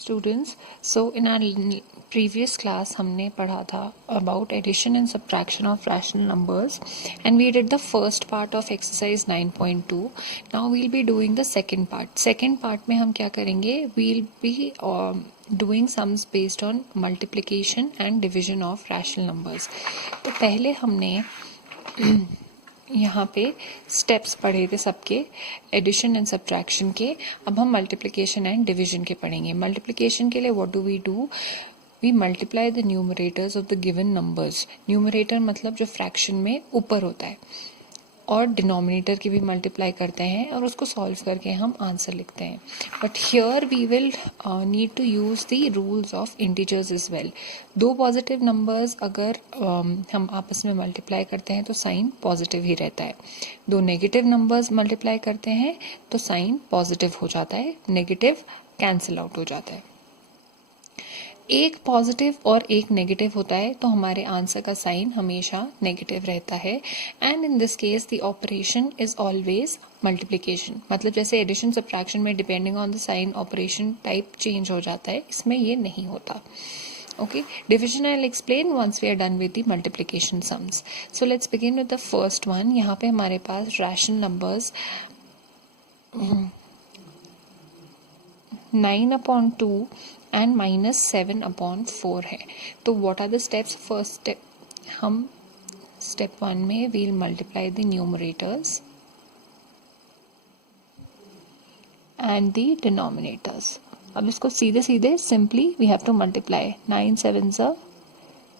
Students, so in our previous class हमने पढ़ा था about addition and subtraction of rational numbers and we did the first part of exercise 9.2. Now we'll be doing the second part. Second part में हम क्या करेंगे? We'll be doing sums based on multiplication and division of rational numbers. तो पहले हमने यहाँ पे steps पढ़े थे सबके, एडिशन एंड सब्ट्रैक्शन के. अब हम मल्टीप्लिकेशन एंड डिवीजन के पढ़ेंगे. मल्टीप्लिकेशन के लिए what do? We multiply the numerators of the given numbers. Numerator मतलब जो फ्रैक्शन में ऊपर होता है, और डिनोमिनेटर की भी मल्टीप्लाई करते हैं और उसको सॉल्व करके हम आंसर लिखते हैं. But here we will need to use the rules of integers as well. दो पॉजिटिव नंबर्स अगर हम आपस में मल्टीप्लाई करते हैं तो साइन पॉजिटिव ही रहता है. दो नेगेटिव नंबर्स मल्टीप्लाई करते हैं तो साइन पॉजिटिव हो जाता है, नेगेटिव कैंसिल आउट हो जाता है. एक पॉजिटिव और एक नेगेटिव होता है तो हमारे आंसर का साइन हमेशा नेगेटिव रहता है. And in this case the operation is always multiplication. मतलब जैसे एडिशन सब्ट्रैक्शन में depending on the sign operation type change हो जाता है, इसमें ये नहीं होता. Okay, division I'll explain once we are done with the multiplication sums. So let's begin with the first one. यहाँ पे हमारे पास rational numbers 9/2 एंड -7/4 है. तो what are the steps? First step, हम स्टेप 1 में we'll multiply the numerators and the denominators. अब इसको सीधे सीधे simply we have to multiply. 9 7s are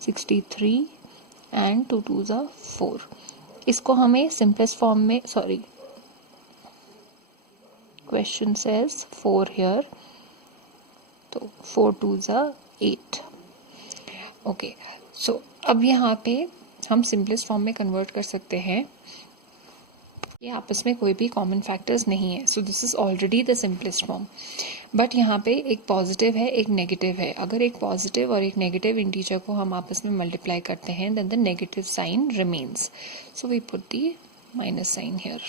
63 and 2 2s are 4. इसको हमें सिंपलेस्ट फॉर्म में, सॉरी, क्वेश्चन सेज 4 हियर, तो 4 2s are 8. ओके, सो अब यहाँ पे हम सिंपलेस्ट फॉर्म में कन्वर्ट कर सकते हैं. ये आपस में कोई भी कॉमन फैक्टर्स नहीं है, so this is already the simplest form. But यहाँ पे एक पॉजिटिव है, एक नेगेटिव है. अगर एक पॉजिटिव और एक नेगेटिव इंटीजर को हम आपस में मल्टीप्लाई करते हैं then the negative sign remains. So we put the minus sign here.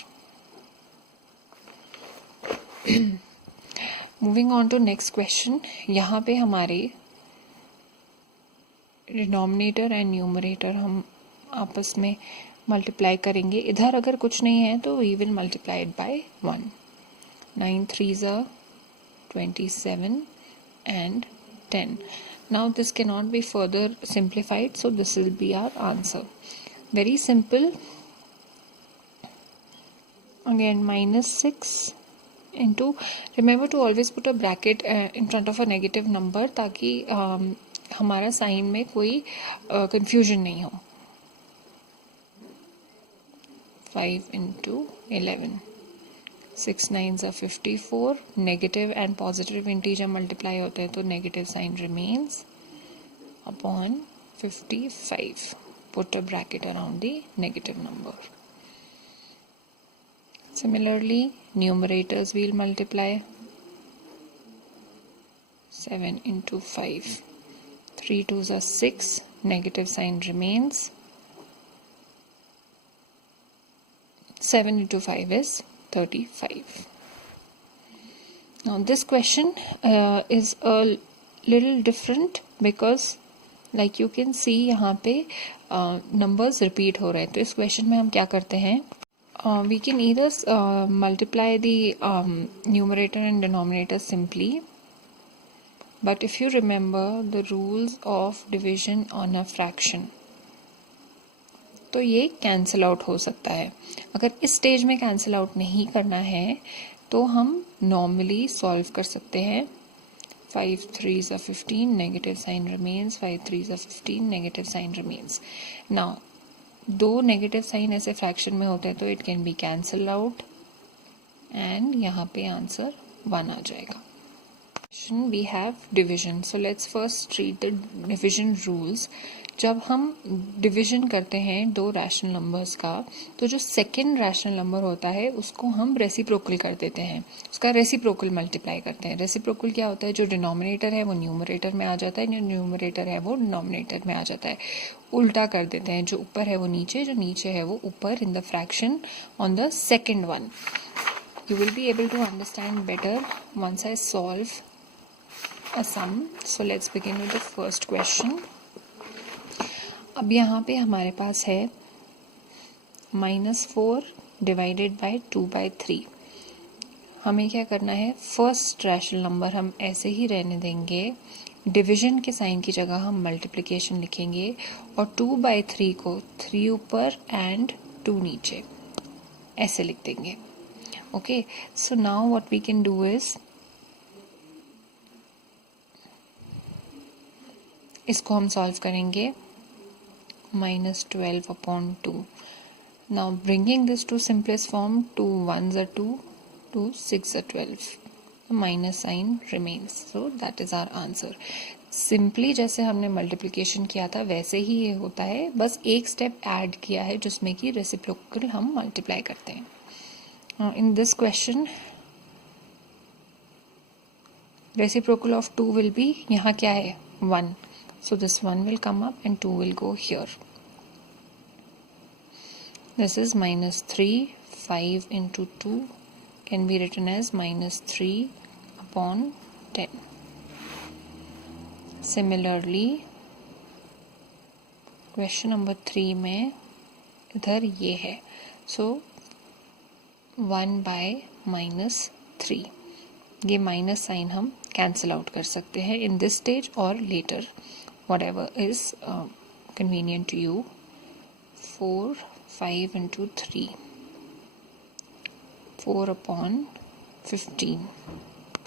Moving on to next question. यहाँ पे हमारे डिनोमिनेटर एंड न्यूमरेटर हम आपस में मल्टीप्लाई करेंगे. इधर अगर कुछ नहीं है तो we will multiply it by 1. 9 3s are 27 and 10. Now this cannot be further simplified, so this will be our answer. Very simple. Again -6 into, remember to always put a bracket in front of a negative number ताकि हमारा sign में कोई confusion नहीं हो. 5 into 11. 6 9s are 54. Negative and positive integer multiply होते हैं तो negative sign remains upon 55. Put a bracket around the negative number. Similarly, numerators will multiply. 7 into 5. 3 2s are 6. Negative sign remains. 7 into 5 is 35. Now this question is a little different because like you can see यहाँ पे numbers repeat हो रहे हैं. तो इस question में हम क्या करते हैं? We can either multiply the numerator and denominator simply, but if you remember the rules of division on a fraction, तो ये कैंसिल आउट हो सकता है. अगर इस स्टेज में कैंसिल आउट नहीं करना है तो हम नॉर्मली सॉल्व कर सकते हैं. 5 3s are 15, negative sign remains. 5 3s are 15, negative sign remains. Now दो नेगेटिव साइन ऐसे फ्रैक्शन में होते हैं तो it can be cancel out and यहाँ पे आंसर 1 आ जाएगा. We have division. So let's first treat the division rules. जब हम डिवीजन करते हैं दो रैशनल नंबर्स का, तो जो सेकंड रैशनल नंबर होता है उसको हम रेसिप्रोकल कर देते हैं, उसका रेसिप्रोकल मल्टीप्लाई करते हैं. रेसिप्रोकल क्या होता है? जो डिनोमिनेटर है वो न्यूमरेटर में आ जाता है, जो न्यूमरेटर है वो डिनोमिनेटर में आ जाता है. उल्टा कर देते हैं, जो ऊपर है वो नीचे, जो नीचे है वो ऊपर in the fraction on the second one. You will be able to understand better once I solve a sum. So let's begin with the first question. अब यहाँ पे हमारे पास है -4 डिवाइडेड बाय 2/3. हमें क्या करना है, फर्स्ट रैशनल नंबर हम ऐसे ही रहने देंगे, डिवीजन के साइन की जगह हम मल्टीप्लिकेशन लिखेंगे और 2/3 को 3 ऊपर एंड 2 नीचे ऐसे लिख देंगे. Okay, so now what we can do is, इसको हम सॉल्व करेंगे. -12/2. Now bringing this to simplest form, 2 1s are 2, 2 6 are 12. The minus sign remains. So that is our answer. Simply जैसे हमने मल्टीप्लिकेशन किया था वैसे ही ये होता है, बस एक स्टेप ऐड किया है जिसमें कि रेसिप्रोकल हम मल्टीप्लाई करते हैं. In this question, reciprocal of 2 will be, यहाँ क्या है, 1. So this 1 will come up and 2 will go here. This is -3. 5 into 2 can be written as -3/10. Similarly, question number 3 में इधर ये है. So 1/-3. ये माइनस साइन हम कैंसिल आउट कर सकते हैं इन दिस स्टेज और letter, whatever is convenient to you. 4 5 into 3, 4/15.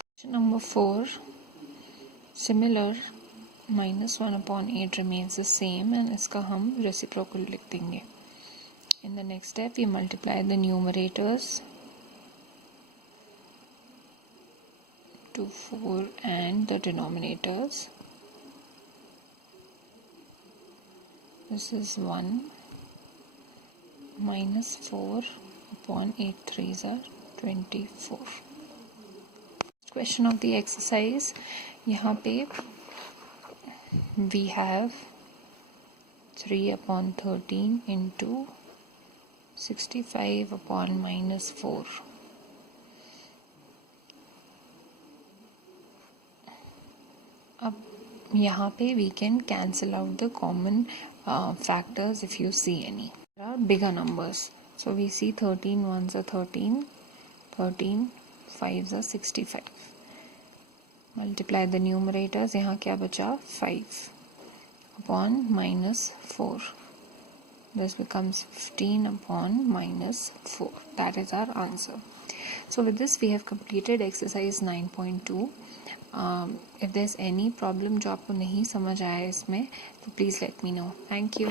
Question number 4, similar, -1/8 remains the same and इसका हम reciprocal लिख देंगे. In the next step, we multiply the numerators to 4 and the denominators. This is 1 -4/8 3s are 24. Question of the exercise. यहाँ पे we have 3/13 into 65/-4. अब यहाँ पे we can cancel out the common factors if you see any. There are bigger numbers. So we see 13 1s are 13, 13 5s are 65. Multiply the numerators. यहाँ क्या बचा, 5/-4. This becomes 15/-4. That is our answer. So with this we have completed exercise 9.2. If there's any problem जो आपको नहीं समझ आया इसमें, तो please let me know. Thank you.